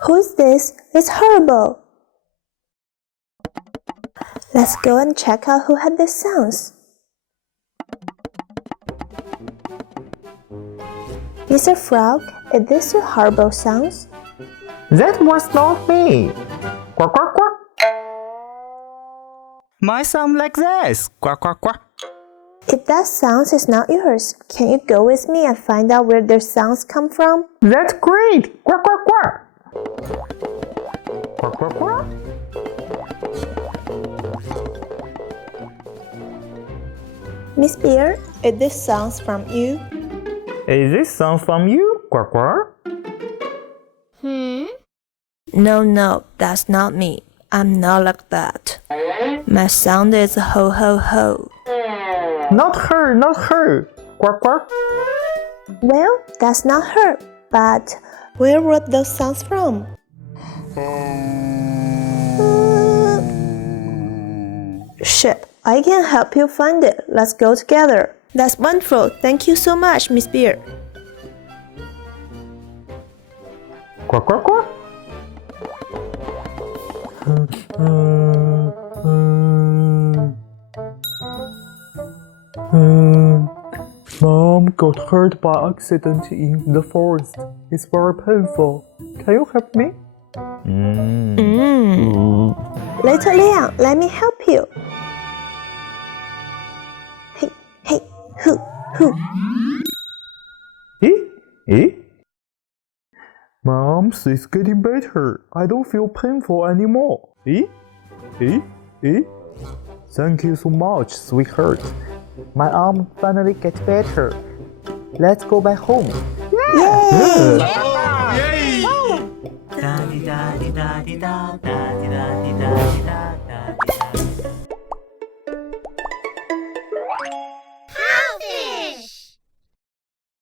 Who's this? It's horrible. Let's go and check out who had these sounds. Mr. Frog, is this your horrible sounds? That was not me. Quack, quack, quack. My sound like this. Quack, quack, quack. If that sound is not yours, can you go with me and find out where their sounds come from? That's great. Quack, quack, quack. Quack, quack, quack. Miss Bear, is this sounds from you? Is this sound from you? Quack, quack. No, that's not me. I'm not like that. My sound is ho ho ho. Not her, not her. Quack, quack. Well, that's not her, but where were those sounds from? Shit, I can help you find it. Let's go together. That's wonderful. Thank you so much, Miss Bear. Quack, quack, quack. Mom got hurt by accident in the forest. It's very painful. Can you help me? Little Liang, let me help you. Hey, hoo. Eh? Mom, it's getting better. I don't feel painful anymore. Eh? Thank you so much, sweetheart. My arm finally gets better. Let's go back home. Yay! Yay!